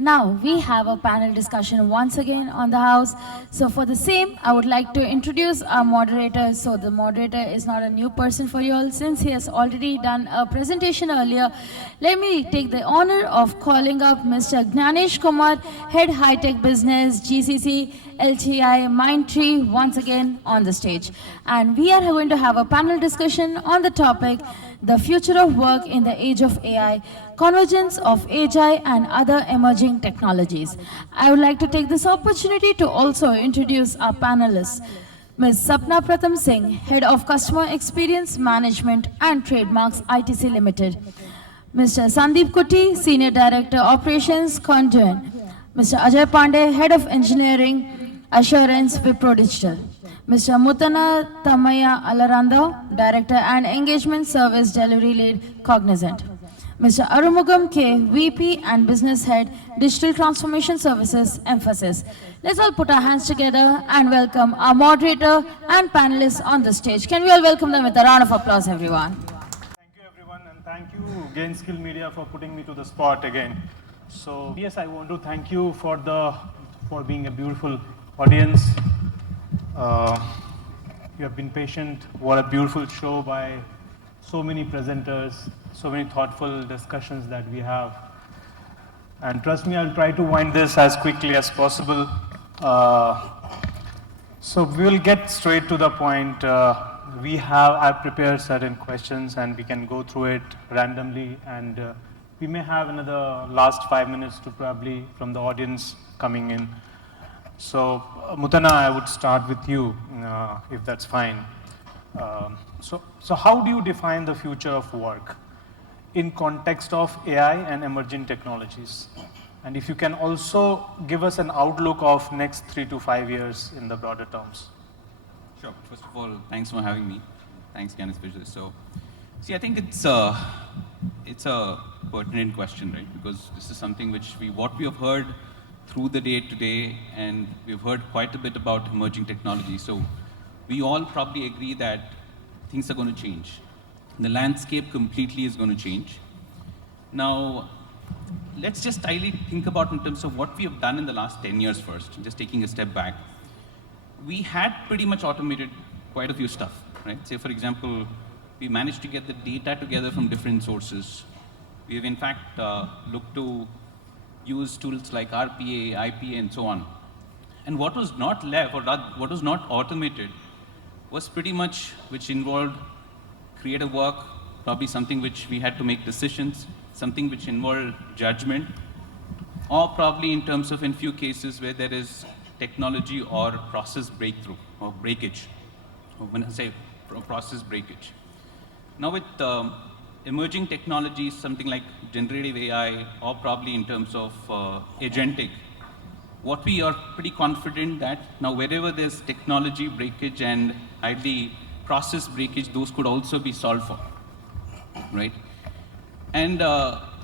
Now we have a panel discussion once again on the house. So for the same, I would like to introduce our moderator. So the moderator is not a new person for you all since he has already done a presentation earlier. Let me take the honor of calling up Mr. Gyanesh Kumar, Head High Tech Business, GCC, LTIMindtree once again on the stage. And we are going to have a panel discussion on the topic, the future of work in the age of AI, convergence of AI and other emerging technologies. I would like to take this opportunity to also introduce our panelists. Ms. Sapna Singh, Head of Customer Experience Management and Trademarks, ITC Limited. Mr. Sandeep Kutty, Senior Director Operations, Conduent. Mr. Ajay Pandey, Head of Engineering Assurance, Wipro Digital. Mr. Muthanna, Thammaiah, Allaranda, Director and Engagement Service Delivery Lead, Cognizant. Mr. Arumugam K, VP and Business Head, Digital Transformation Services, Mphasis. Let's all put our hands together and welcome our moderator and panelists on the stage. Can we all welcome them with a round of applause, everyone? Thank you, everyone, and thank you, Gainskill Media, for putting me to the spot again. So, yes, I want to thank you for being a beautiful audience. You have been patient. What a beautiful show by so many presenters, so many thoughtful discussions that we have. And trust me, I'll try to wind this as quickly as possible. So we will get straight to the point. I've prepared certain questions and we can go through it randomly, and we may have another last 5 minutes to probably from the audience coming in. So, Muthanna, I would start with you, if that's fine. So how do you define the future of work in context of AI and emerging technologies? And if you can also give us an outlook of next 3 to 5 years in the broader terms. Sure. First of all, thanks for having me. Thanks, Gyanesh. So, see, I think it's a pertinent question, right? Because this is something which what we have heard through the day today, and we've heard quite a bit about emerging technology. So we all probably agree that things are going to change. The landscape completely is going to change. Now, let's just tightly think about in terms of what we have done in the last 10 years first, just taking a step back. We had pretty much automated quite a few stuff, right? Say, for example, we managed to get the data together from different sources. We have, in fact, looked to use tools like RPA, IPA, and so on. And what was not left, or what was not automated, was pretty much which involved creative work, probably something which we had to make decisions, something which involved judgment, or probably in terms of in few cases where there is technology or process breakthrough or breakage, or when I say process breakage. Now with emerging technologies, something like generative AI, or probably in terms of agentic, what we are pretty confident that now wherever there's technology breakage and ideally process breakage, those could also be solved for, right? And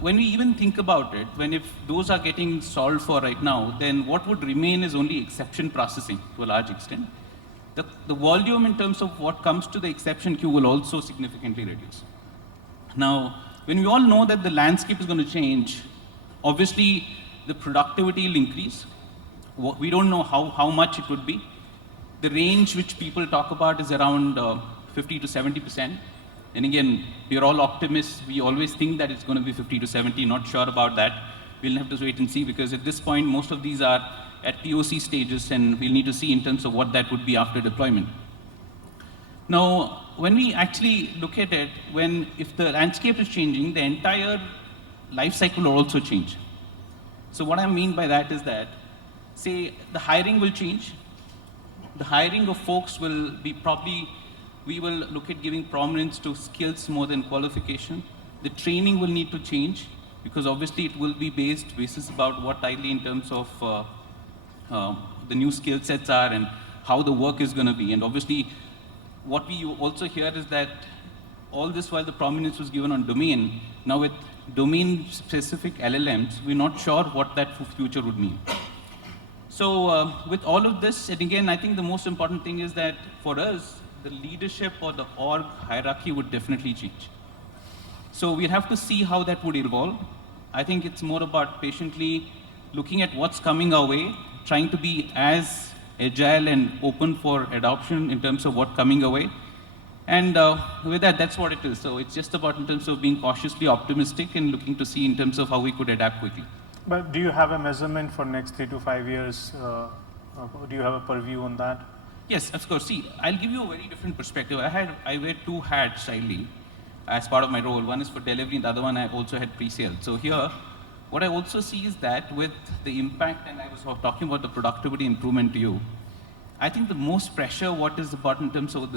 when we even think about it, if those are getting solved for right now, then what would remain is only exception processing to a large extent. The volume in terms of what comes to the exception queue will also significantly reduce. Now, when we all know that the landscape is going to change, obviously the productivity will increase. We don't know how much it would be. The range which people talk about is around 50 to 70%. And again, we are all optimists. We always think that it's going to be 50 to 70, not sure about that. We'll have to wait and see, because at this point, most of these are at POC stages, and we'll need to see in terms of what that would be after deployment. Now, when we actually look at it, if the landscape is changing, the entire life cycle will also change. So what I mean by that is that, say, the hiring will change. The hiring of folks will be we will look at giving prominence to skills more than qualification. The training will need to change, because obviously it will be basis about what ideally in terms of the new skill sets are and how the work is going to be. And obviously, what we also hear is that all this while the prominence was given on domain, now with domain-specific LLMs, we're not sure what that future would mean. So with all of this, and again, I think the most important thing is that for us, the leadership or the org hierarchy would definitely change. So we'll have to see how that would evolve. I think it's more about patiently looking at what's coming our way, trying to be as agile and open for adoption in terms of what's coming our way. And with that, that's what it is. So it's just about in terms of being cautiously optimistic and looking to see in terms of how we could adapt quickly. But do you have a measurement for next 3 to 5 years? Do you have a purview on that? Yes, of course. See, I'll give you a very different perspective. I wear two hats, Shaili, as part of my role. One is for delivery, and the other one I also had pre-sale. So here, what I also see is that with the impact, and I was talking about the productivity improvement to you, I think the most pressure, what is about in terms of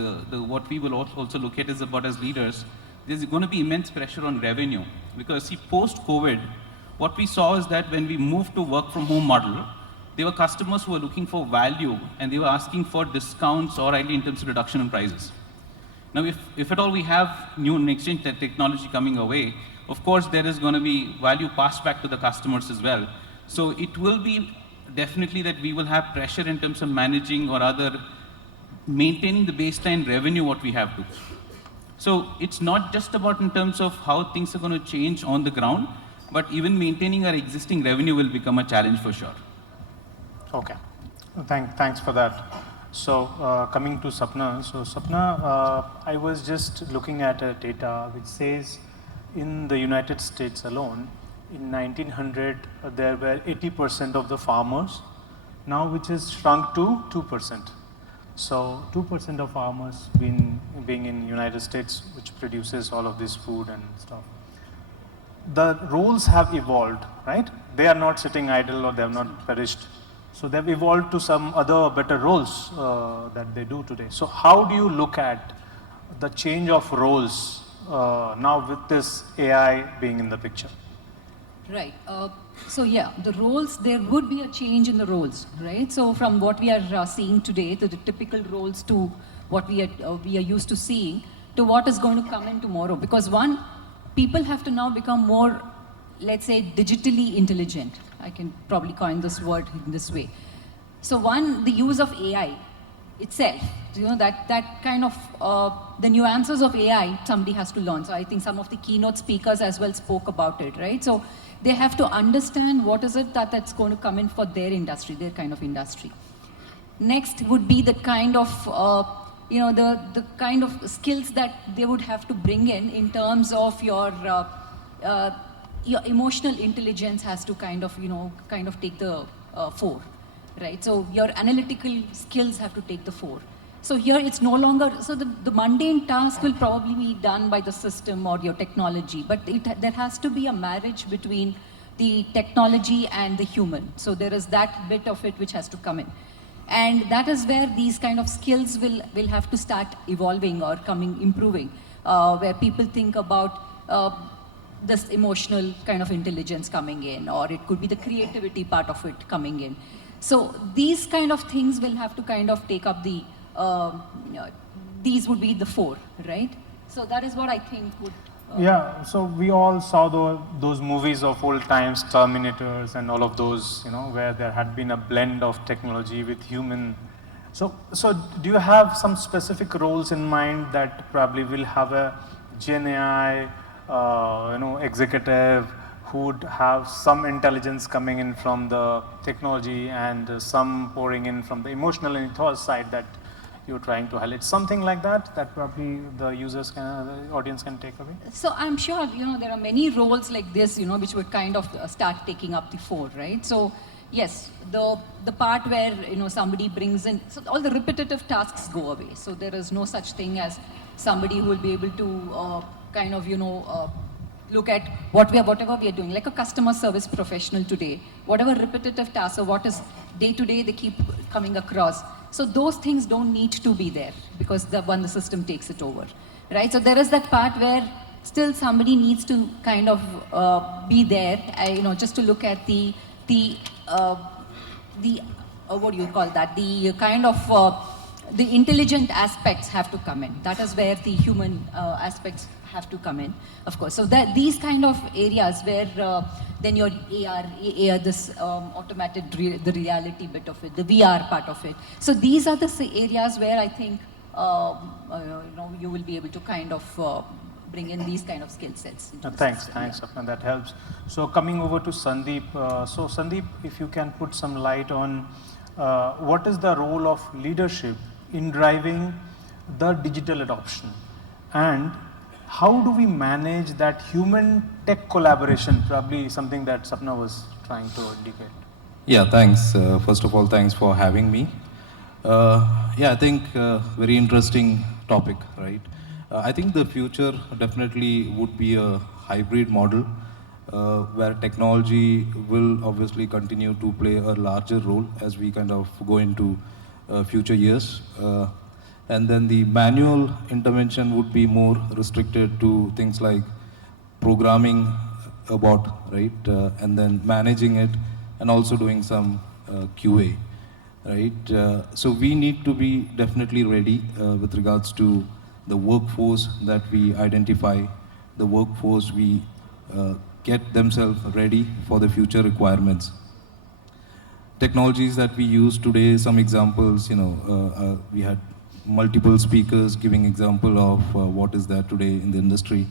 what we will also look at is about as leaders, there's going to be immense pressure on revenue. Because see, post-COVID, what we saw is that when we moved to work from home model, there were customers who were looking for value and they were asking for discounts or ideally in terms of reduction in prices. Now, if at all we have new next-gen technology coming our way, of course, there is going to be value passed back to the customers as well. So it will be definitely that we will have pressure in terms of managing or other maintaining the baseline revenue what we have to. So it's not just about in terms of how things are going to change on the ground, but even maintaining our existing revenue will become a challenge for sure. Okay, thanks for that. So coming to Sapna, so Sapna, I was just looking at a data which says in the United States alone, in 1900 there were 80% of the farmers, now which is shrunk to 2%. So 2% of farmers being in United States, which produces all of this food and stuff. The roles have evolved, right? They are not sitting idle or they have not perished. So they've evolved to some other better roles that they do today. So how do you look at the change of roles now with this AI being in the picture? Right. So yeah, the roles, there would be a change in the roles, right? So from what we are seeing today, to the typical roles to what we are used to seeing, to what is going to come in tomorrow. Because one, people have to now become more, let's say, digitally intelligent. I can probably coin this word in this way. So one, the use of AI itself, that kind of, the nuances of AI, somebody has to learn. So I think some of the keynote speakers as well spoke about it, right? So they have to understand what is it that's going to come in for their industry, their kind of industry. Next would be the kind of, the kind of skills that they would have to bring in terms of your emotional intelligence has to kind of take the fore, right? So your analytical skills have to take the fore. So here it's no longer, so the mundane task will probably be done by the system or your technology, but there has to be a marriage between the technology and the human. So there is that bit of it which has to come in. And that is where these kind of skills will have to start evolving or improving, where people think about this emotional kind of intelligence coming in, or it could be the creativity part of it coming in. So these kind of things will have to kind of take up the, these would be the four, right? So that is what I think would... Yeah, so we all saw those movies of old times, Terminators and all of those, where there had been a blend of technology with human. So do you have some specific roles in mind that probably will have a Gen AI, executive who would have some intelligence coming in from the technology and some pouring in from the emotional and ethos side that you're trying to highlight? Something like that probably the users the audience can take away? So I'm sure, there are many roles like this, which would kind of start taking up the fore, right? So yes, the part where, somebody brings in, so all the repetitive tasks go away. So there is no such thing as somebody who will be able to kind of, look at whatever we are doing, like a customer service professional today, whatever repetitive tasks or what is day to day they keep coming across. So those things don't need to be there because when the system takes it over, right? So there is that part where still somebody needs to kind of be there, just to look at the what do you call that? The kind of the intelligent aspects have to come in. That is where the human aspects have to come in, of course. So these kind of areas where then your AR, this automated the reality bit of it, the VR part of it. So these are the areas where I think you will be able to kind of bring in these kind of skill sets into the Thanks, system. thanks, Sapna, that helps. So coming over to Sandeep, so Sandeep, if you can put some light on what is the role of leadership in driving the digital adoption, and how do we manage that human tech collaboration, probably something that Sapna was trying to indicate. Yeah, thanks. First of all, thanks for having me. Yeah, I think very interesting topic, right? I think the future definitely would be a hybrid model where technology will obviously continue to play a larger role as we kind of go into future years. And then the manual intervention would be more restricted to things like programming a bot, right? And then managing it and also doing some QA, right? So we need to be definitely ready with regards to the workforce that we identify, the workforce we get themselves ready for the future requirements. Technologies that we use today, some examples, we had multiple speakers giving example of what is there today in the industry.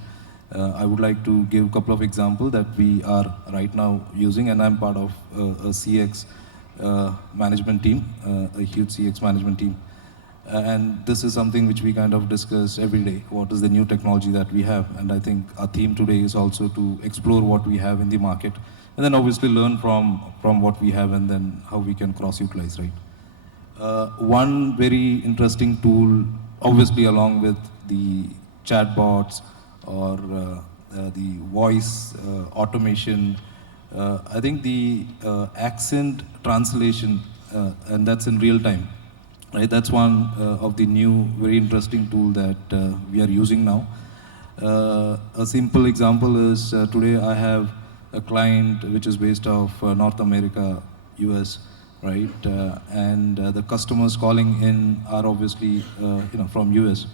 I would like to give a couple of examples that we are right now using, and I'm part of a CX management team, a huge CX management team. And this is something which we kind of discuss every day. What is the new technology that we have? And I think our theme today is also to explore what we have in the market, and then obviously learn from what we have, and then how we can cross-utilize, right? One very interesting tool, obviously along with the chatbots or the voice automation, I think the accent translation, and that's in real time. Right, that's one of the new, very interesting tool that we are using now. A simple example is today I have a client which is based off North America, US, right? And the customers calling in are obviously from US.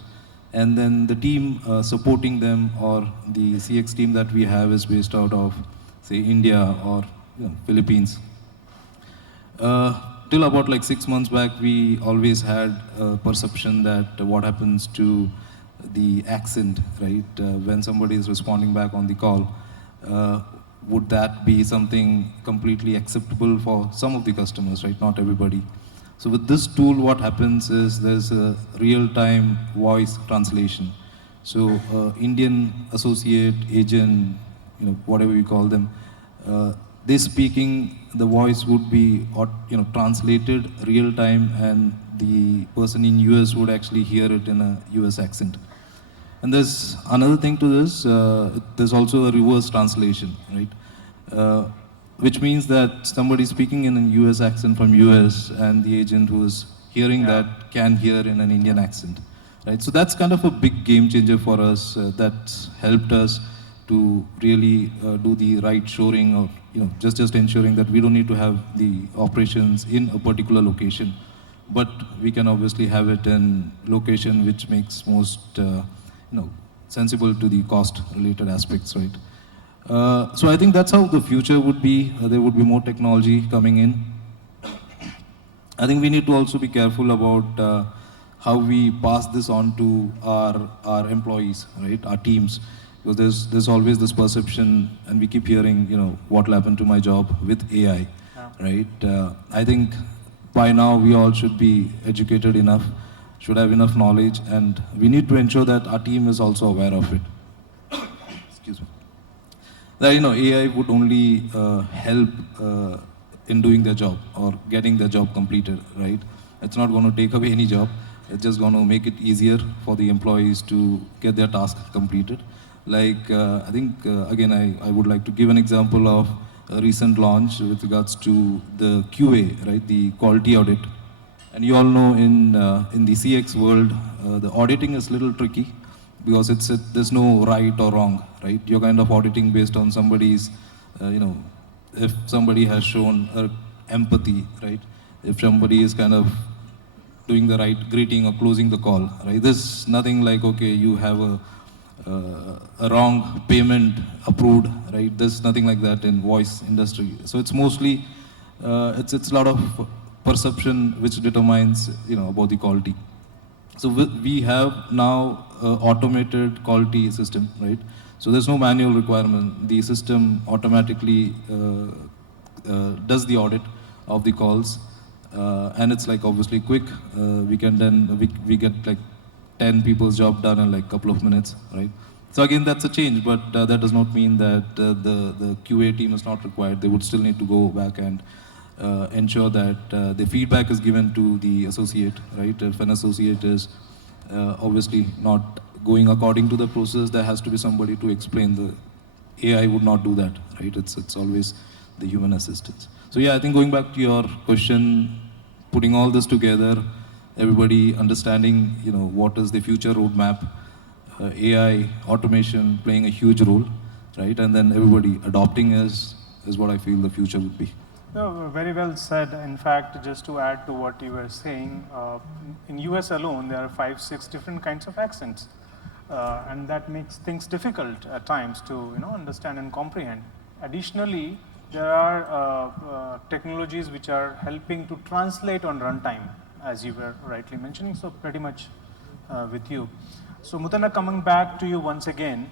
And then the team supporting them, or the CX team that we have, is based out of, say, India or Philippines. Till about like 6 months back, we always had a perception that what happens to the accent, right? When somebody is responding back on the call, would that be something completely acceptable for some of the customers, right? Not everybody. So with this tool, what happens is there's a real-time voice translation. So Indian associate, agent, whatever we call them, they speaking, the voice would be translated real time, and the person in US would actually hear it in a US accent. And there's another thing to this, there's also a reverse translation, right? Which means that somebody speaking in a US accent from US, and the agent who is hearing that can hear in an Indian accent, right? So that's kind of a big game changer for us. That's helped us to really do the right shoring, or just ensuring that we don't need to have the operations in a particular location, but we can obviously have it in location which makes most sensible to the cost related aspects, right? So I think that's how the future would be. There would be more technology coming in. I think we need to also be careful about how we pass this on to our employees, right? Our teams. Because there's always this perception, and we keep hearing, what will happen to my job with AI, right? I think by now we all should be educated enough, should have enough knowledge, and we need to ensure that our team is also aware of it. Excuse me. That AI would only help in doing their job or getting their job completed, right? It's not going to take away any job. It's just going to make it easier for the employees to get their task completed. Like, I think, again, I would like to give an example of a recent launch with regards to the QA, right, the quality audit. And you all know in the CX world, the auditing is a little tricky because there's no right or wrong, right? You're kind of auditing based on somebody's, if somebody has shown empathy, right? If somebody is kind of doing the right greeting or closing the call, right? There's nothing like, okay, you have a wrong payment approved, right? There's nothing like that in voice industry. So it's mostly, it's a lot of perception which determines, about the quality. So we have now automated quality system, right? So there's no manual requirement. The system automatically does the audit of the calls, and it's like obviously quick. We can then we get like 10 people's job done in like a couple of minutes, right? So again, that's a change, but that does not mean that the QA team is not required. They would still need to go back and ensure that the feedback is given to the associate, right? If an associate is obviously not going according to the process, there has to be somebody to explain. The AI would not do that, right? It's always the human assistance. So yeah, I think going back to your question, putting all this together, everybody understanding, what is the future roadmap, AI, automation playing a huge role, right? And then everybody adopting is what I feel the future would be. No, very well said. In fact, just to add to what you were saying, in US alone, there are 5-6 different kinds of accents. And that makes things difficult at times to understand and comprehend. Additionally, there are technologies which are helping to translate on runtime, as you were rightly mentioning, so pretty much with you. So Muthanna, coming back to you once again,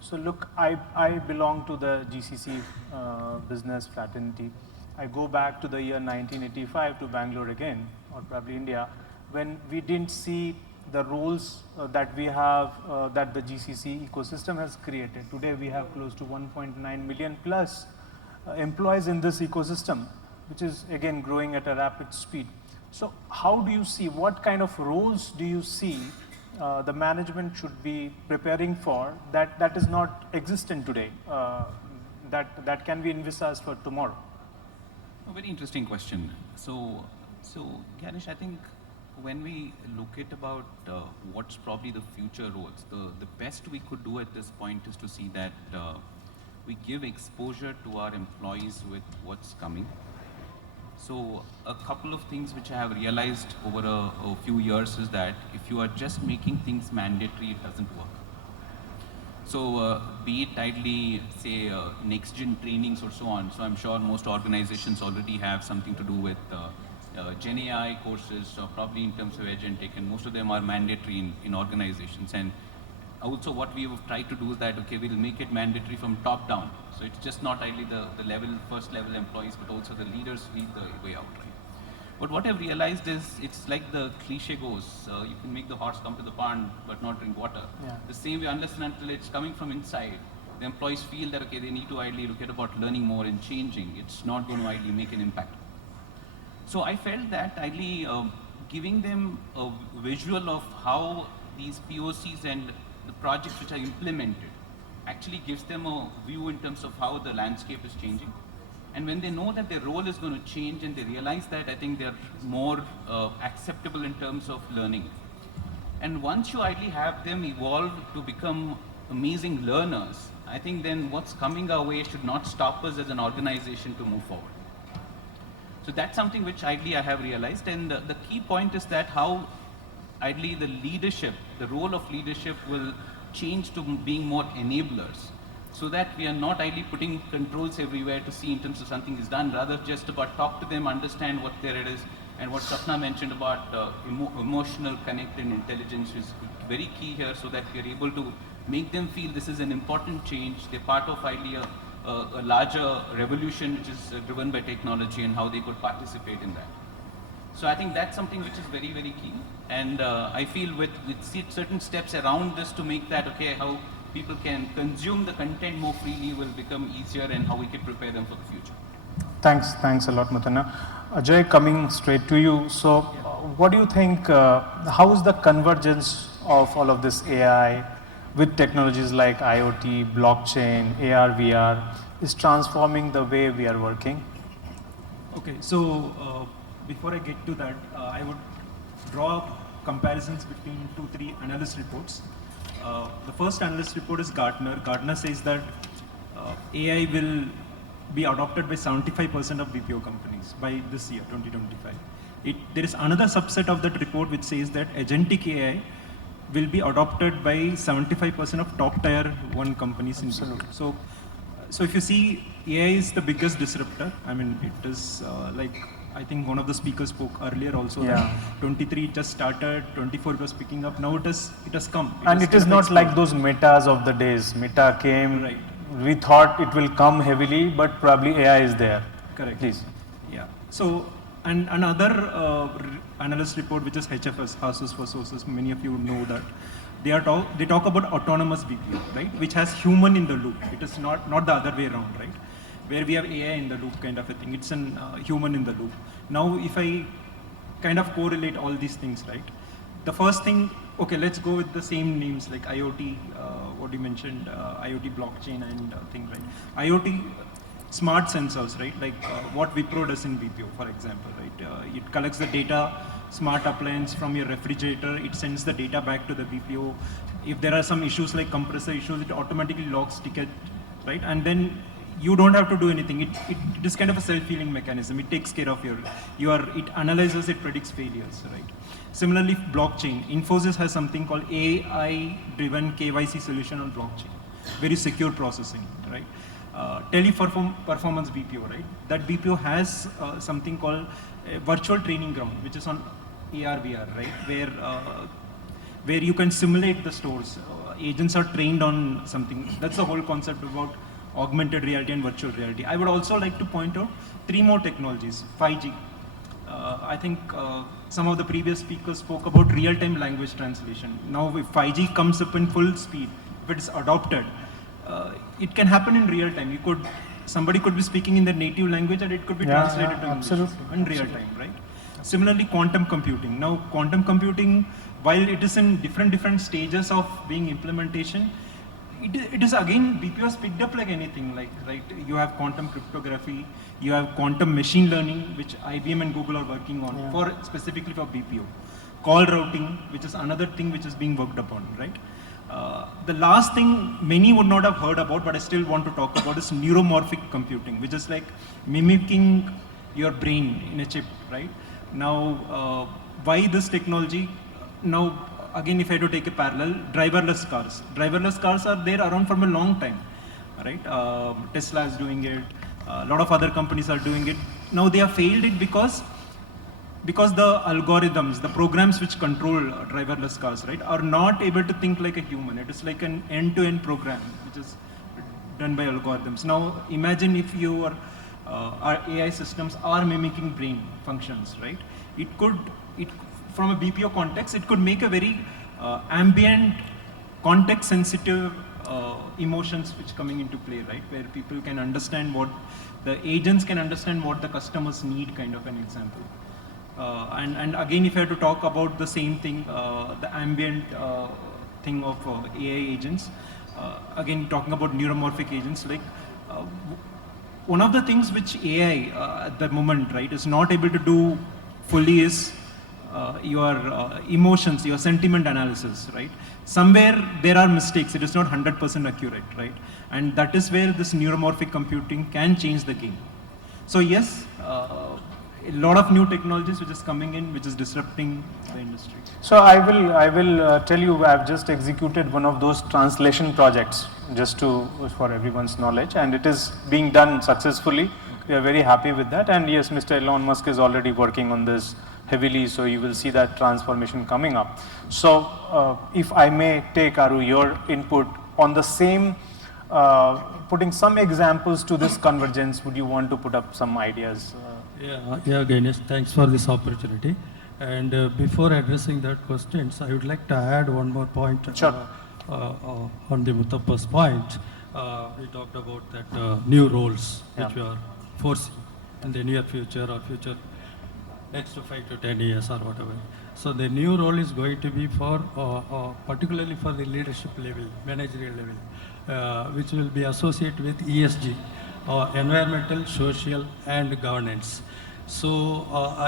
so look, I belong to the GCC business fraternity. I go back to the year 1985 to Bangalore again, or probably India, when we didn't see the roles that we have, that the GCC ecosystem has created. Today we have close to 1.9 million plus employees in this ecosystem, which is again growing at a rapid speed. So how do you see, what kind of roles do you see the management should be preparing for that is not existent today, that can be envisaged for tomorrow? A very interesting question. So Gyanesh, I think when we look at about what's probably the future roles, the best we could do at this point is to see that we give exposure to our employees with what's coming. So a couple of things which I have realized over a few years is that if you are just making things mandatory, it doesn't work. So be it idly, say, next-gen trainings or so on. So I'm sure most organizations already have something to do with Gen AI courses, probably in terms of agentic, and most of them are mandatory in organizations. And also what we have tried to do is that, okay, we'll make it mandatory from top down. So it's just not only the first level employees, but also the leaders lead the way out, right? But what I've realized is, it's like the cliche goes, you can make the horse come to the pond, but not drink water. Yeah. The same way, unless and until it's coming from inside, the employees feel that, okay, they need to ideally look at about learning more and changing. It's not going to ideally make an impact. So I felt that ideally giving them a visual of how these POCs and the projects which are implemented actually gives them a view in terms of how the landscape is changing. And when they know that their role is going to change and they realize that, I think they're more acceptable in terms of learning. And once you ideally have them evolve to become amazing learners, I think then what's coming our way should not stop us as an organization to move forward. So that's something which ideally I have realized. And the key point is that how ideally the leadership, the role of leadership will change to being more enablers, so that we are not ideally putting controls everywhere to see in terms of something is done, rather just about talk to them, understand what there it is, and what Sapna mentioned about emotional connect and intelligence is very key here, so that we are able to make them feel this is an important change, they're part of ideally a larger revolution which is driven by technology, and how they could participate in that. So I think that's something which is very, very key. And I feel with certain steps around this to make that, okay, how people can consume the content more freely will become easier, and how we can prepare them for the future. Thanks a lot, Muthanna. Ajay, coming straight to you. So what do you think, how is the convergence of all of this AI with technologies like IoT, blockchain, AR, VR is transforming the way we are working? Okay, so before I get to that, I would draw comparisons between 2-3 analyst reports. The first analyst report is Gartner. Gartner says that AI will be adopted by 75% of BPO companies by this year, 2025. There is another subset of that report which says that agentic AI will be adopted by 75% of top tier 1 companies in BPO. So if you see, AI is the biggest disruptor. I mean, it is like I think one of the speakers spoke earlier also that 23 just started, 24 was picking up. Now it has come. It is not like those metas of the days. Meta came. Right. We thought it will come heavily, but probably AI is there. Correct. Please. Yeah. So, and another analyst report, which is HFS, Horses for Sources, many of you know that. They talk about autonomous BPO, right? Which has human in the loop. It is not the other way around, right? Where we have AI in the loop kind of a thing. It's an human in the loop. Now, if I kind of correlate all these things, right? The first thing, okay, let's go with the same names like IoT, what you mentioned, IoT blockchain and thing, right? IoT, smart sensors, right? Like what Wipro does in BPO, for example, right? It collects the data, smart appliance from your refrigerator, it sends the data back to the BPO. If there are some issues like compressor issues, it automatically logs ticket, right? And then you don't have to do anything. It is kind of a self-healing mechanism. It takes care of it analyzes, it predicts failures, right? Similarly, blockchain. Mphasis has something called AI-driven KYC solution on blockchain. Very secure processing, right? Teleperformance BPO, right? That BPO has something called a virtual training ground, which is on AR, VR, right? Where you can simulate the stores. Agents are trained on something. That's the whole concept about augmented reality and virtual reality. I would also like to point out 3 more technologies. 5G. I think some of the previous speakers spoke about real-time language translation. Now, if 5G comes up in full speed, if it is adopted, it can happen in real time. Somebody could be speaking in their native language and it could be translated to English in real time, right? Similarly, quantum computing. Now, quantum computing, while it is in different stages of being implementation, it is again, BPO has picked up like anything, like, right? You have quantum cryptography, you have quantum machine learning, which IBM and Google are working on specifically for BPO. Call routing, which is another thing which is being worked upon, right? The last thing many would not have heard about, but I still want to talk about is neuromorphic computing, which is like mimicking your brain in a chip, right? Now, why this technology? Now, again, if I had to take a parallel, driverless cars. Driverless cars are there around from a long time, right? Tesla is doing it. A lot of other companies are doing it. Now they have failed it because the algorithms, the programs which control driverless cars, right, are not able to think like a human. It is like an end-to-end program, which is done by algorithms. Now, imagine if our AI systems are mimicking brain functions, right? From a BPO context, it could make a very ambient, context-sensitive emotions which coming into play, right? Where people can understand the agents can understand what the customers need, kind of an example. And again, if I have to talk about the same thing, the ambient thing of AI agents, again, talking about neuromorphic agents, like one of the things which AI at the moment, right, is not able to do fully is your emotions, your sentiment analysis, right? Somewhere there are mistakes. It is not 100% accurate, right? And that is where this neuromorphic computing can change the game. So yes, a lot of new technologies which is coming in, which is disrupting the industry. So I will tell you, I've just executed one of those translation projects, just for everyone's knowledge, and it is being done successfully. We are very happy with that. And yes, Mr. Elon Musk is already working on this heavily, so you will see that transformation coming up. So if I may take, Aru, your input on the same, putting some examples to this convergence, would you want to put up some ideas? Yeah, Gyanesh, thanks for this opportunity. And before addressing that questions, I would like to add one more point. Sure. On the Muthanna's point. We talked about that new roles which we are foresee in the near future or future next to 5 to 10 years or whatever. So the new role is going to be for, particularly for the leadership level, managerial level, which will be associated with ESG, environmental, social, and governance. So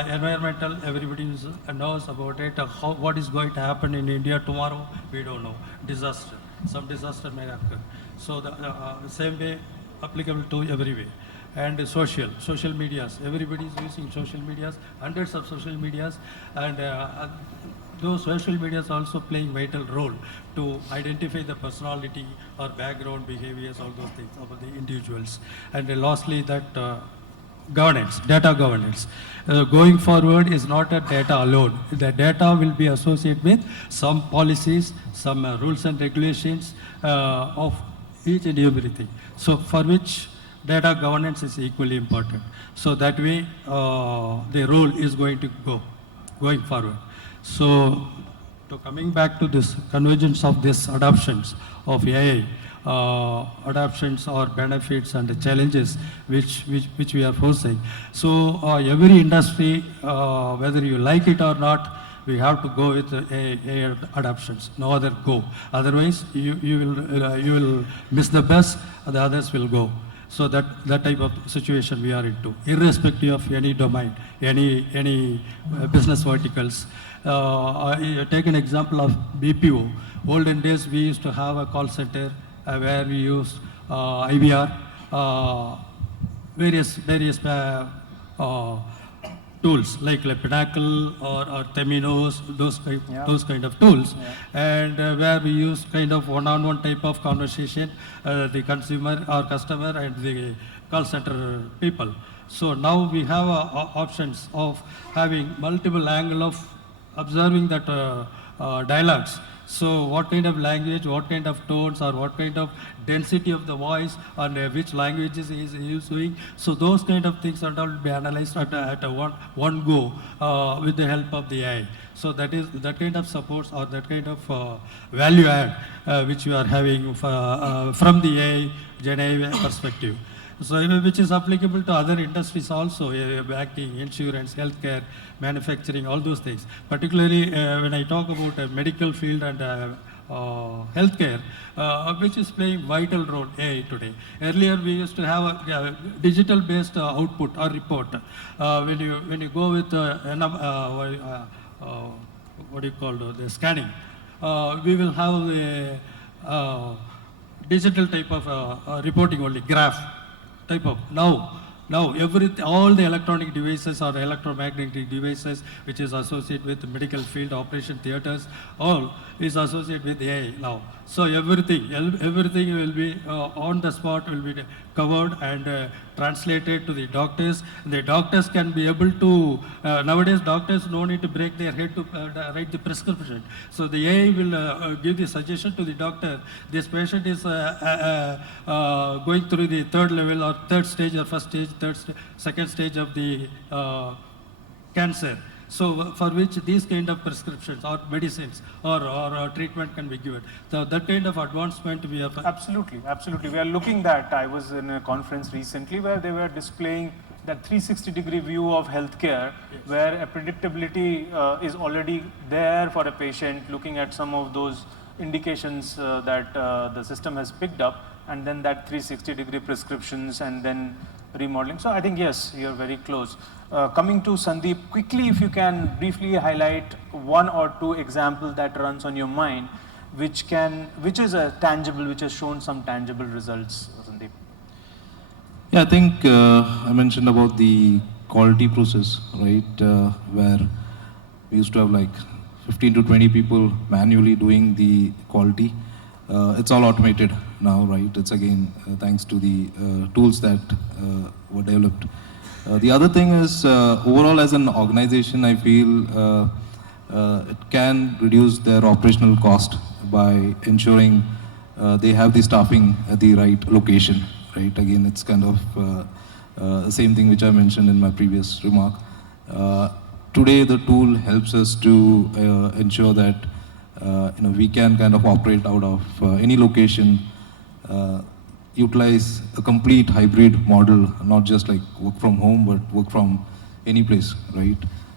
environmental, everybody knows about it. What is going to happen in India tomorrow, we don't know. Disaster, some disaster may occur. So the same way applicable to everywhere. And social medias, everybody is using social medias, hundreds of social medias, and those social medias also playing vital role to identify the personality or background behaviors, all those things about the individuals. And lastly, that governance, data governance. Going forward is not a data alone. The data will be associated with some policies, some rules and regulations of each and everything. So for which data governance is equally important. So that way the role is going to going forward. So to coming back to this convergence of these adoptions of AI, adoptions or benefits and the challenges which we are facing. So every industry, whether you like it or not, we have to go with AI adoptions. No other go. Otherwise, you will miss the bus. The others will go. So that type of situation we are into, irrespective of any domain, any business verticals. I take an example of BPO. Olden days, we used to have a call center where we used IVR, various tools like Pinnacle or Temenos, those kind of tools, and where we use kind of one-on-one type of conversation, the consumer or customer and the call center people. So now we have options of having multiple angle of observing that dialogues. So what kind of language, what kind of tones, or what kind of density of the voice, and which languages is using. So those kind of things are all be analyzed at one go with the help of the AI. So that kind of supports or that kind of value add which we are having from the AI Gen AI perspective. So which is applicable to other industries also, banking, insurance, healthcare, manufacturing, all those things. Particularly when I talk about medical field and healthcare, which is playing vital role AI today. Earlier we used to have a digital-based output or report. When you go with what do you call the scanning, we will have a digital type of reporting only, graph type of. Now all the electronic devices or electromagnetic devices which is associated with the medical field, operation theaters, all is associated with AI now. So everything will be on the spot, will be covered and translated to the doctors. The doctors can be able to, nowadays doctors no need to break their head to write the prescription. So the AI will give the suggestion to the doctor. This patient is going through the third level or third stage or first stage, second stage of the cancer. So for which these kind of prescriptions or medicines or treatment can be given. So that kind of advancement we have. Absolutely. We are looking that. I was in a conference recently where they were displaying that 360-degree view of healthcare, where a predictability is already there for a patient, looking at some of those indications that the system has picked up, and then that 360-degree prescriptions and then remodeling. So I think, yes, you're very close. Coming to Sandeep, quickly, if you can briefly highlight one or two examples that runs on your mind, which is a tangible, which has shown some tangible results, Sandeep. Yeah, I think I mentioned about the quality process, right, where we used to have like 15 to 20 people manually doing the quality. It's all automated now, right? It's again thanks to the tools that were developed. The other thing is overall as an organization, I feel it can reduce their operational cost by ensuring they have the staffing at the right location, right? Again, it's kind of the same thing which I mentioned in my previous remark. Today, the tool helps us to ensure that we can kind of operate out of any location, utilize a complete hybrid model, not just like work from home, but work from any place, right?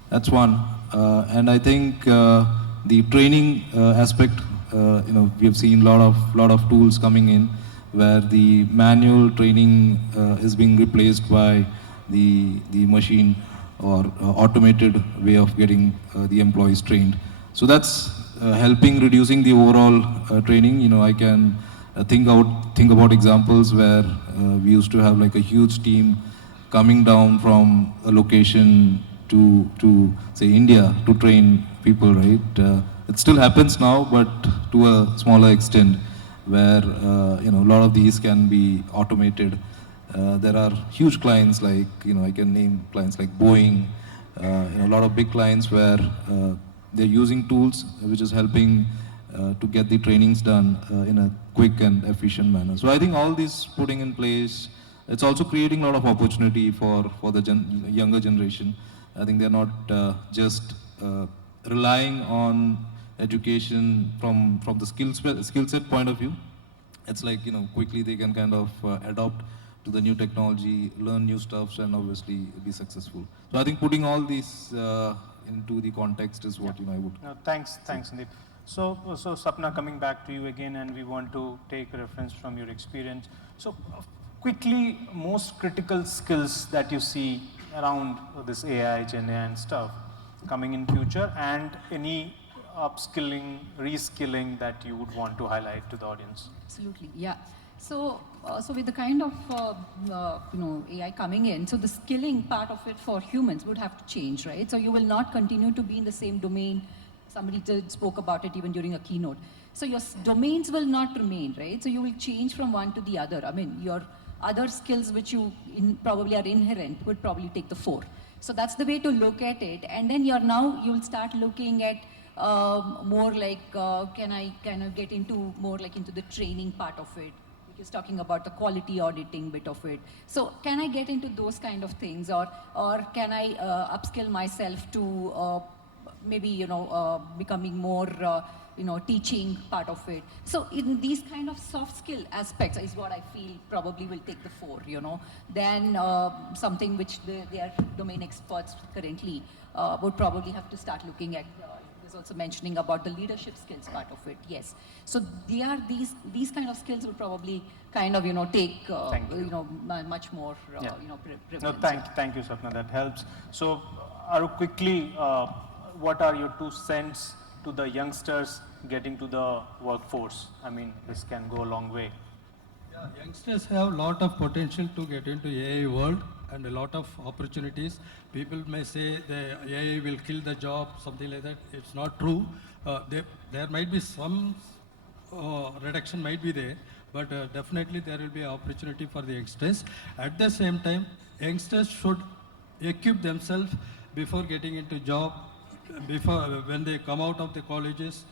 That's one. And I think the training aspect, we have seen lot of tools coming in where the manual training is being replaced by the machine or automated way of getting the employees trained. So that's helping reducing the overall training. I can think about examples where we used to have like a huge team coming down from a location to say India to train people, right? It still happens now, but to a smaller extent, where a lot of these can be automated There are huge clients like, I can name clients like Boeing, a lot of big clients where they're using tools which is helping to get the trainings done in a quick and efficient manner. So I think all this putting in place, it's also creating a lot of opportunity for the younger generation. I think they're not just relying on education from the skill set point of view. It's like, quickly they can kind of adopt to the new technology, learn new stuff, and obviously be successful. So I think putting all these into the context is what I would. No, thanks, Sandeep. So Sapna, coming back to you again, and we want to take a reference from your experience. So quickly, most critical skills that you see around this AI, Gen AI and stuff coming in future, and any upskilling, reskilling that you would want to highlight to the audience. Absolutely, yeah. So with the kind of AI coming in, so the skilling part of it for humans would have to change, right? So you will not continue to be in the same domain. Somebody spoke about it even during a keynote. So your domains will not remain, right? So you will change from one to the other. I mean, your other skills which you probably are inherent would probably take the fore. So that's the way to look at it. And then you'll start looking at more like, can I kind of get into more like into the training part of it? Because talking about the quality auditing bit of it. So can I get into those kind of things, or can I upskill myself to maybe becoming more teaching part of it. So in these kind of soft skill aspects is what I feel probably will take the fore, Then something which they are domain experts currently would probably have to start looking at. There's also mentioning about the leadership skills part of it. Yes. So they are these kind of skills will probably kind of take much more prevalence. No, thank you, Sapna. That helps. So, Aru, quickly, what are your 2 cents to the youngsters getting to the workforce? I mean, this can go a long way. Yeah, youngsters have a lot of potential to get into AI world and a lot of opportunities. People may say the AI will kill the job, something like that. It's not true. There might be some reduction might be there, but definitely there will be an opportunity for the youngsters. At the same time, youngsters should equip themselves before getting into job. When they come out of the colleges,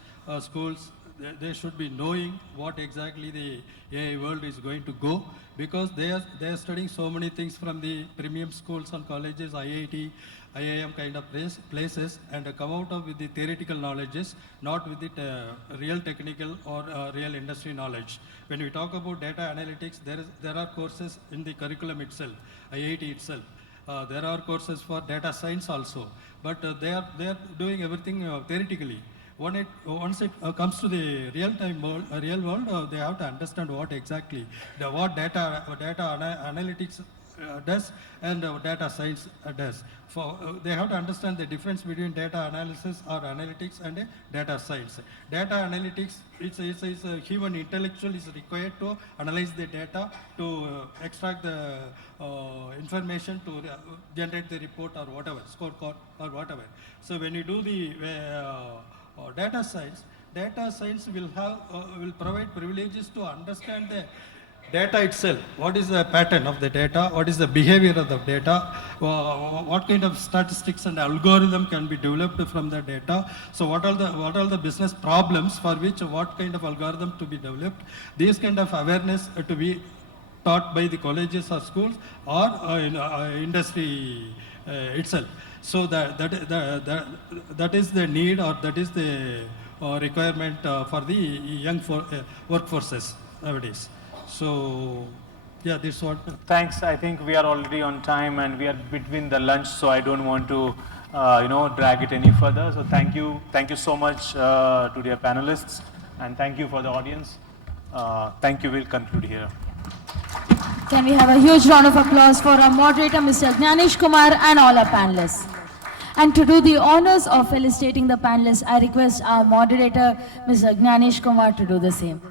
schools, they should be knowing what exactly the AI world is going to go, because they are studying so many things from the premium schools and colleges, IIT, IIM kind of places, and come out of with the theoretical knowledges, not with the real technical or real industry knowledge. When we talk about data analytics, there are courses in the curriculum itself, IIT itself. There are courses for data science also, but they are doing everything theoretically. Once it comes to the real world, they have to understand what exactly what data analytics does and data science does. They have to understand the difference between data analysis or analytics and data science. Data analytics, it's a human intellectual is required to analyze the data, to extract the information, to generate the report or whatever, scorecard or whatever. So when you do the data science will provide privileges to understand the data itself. What is the pattern of the data? What is the behavior of the data? What kind of statistics and algorithm can be developed from the data? So what are the business problems for which what kind of algorithm to be developed? These kind of awareness to be taught by the colleges or schools or industry itself. So that is the need, or that is the requirement for the young workforces nowadays. So, yeah, this one. Thanks. I think we are already on time and we are between the lunch, so I don't want to, drag it any further. So thank you so much to dear panelists, and thank you for the audience. Thank you. We'll conclude here. Can we have a huge round of applause for our moderator, Mr. Gyanesh, Kumar, and all our panelists. And to do the honors of felicitating the panelists, I request our moderator, Mr. Gyanesh Kumar, to do the same.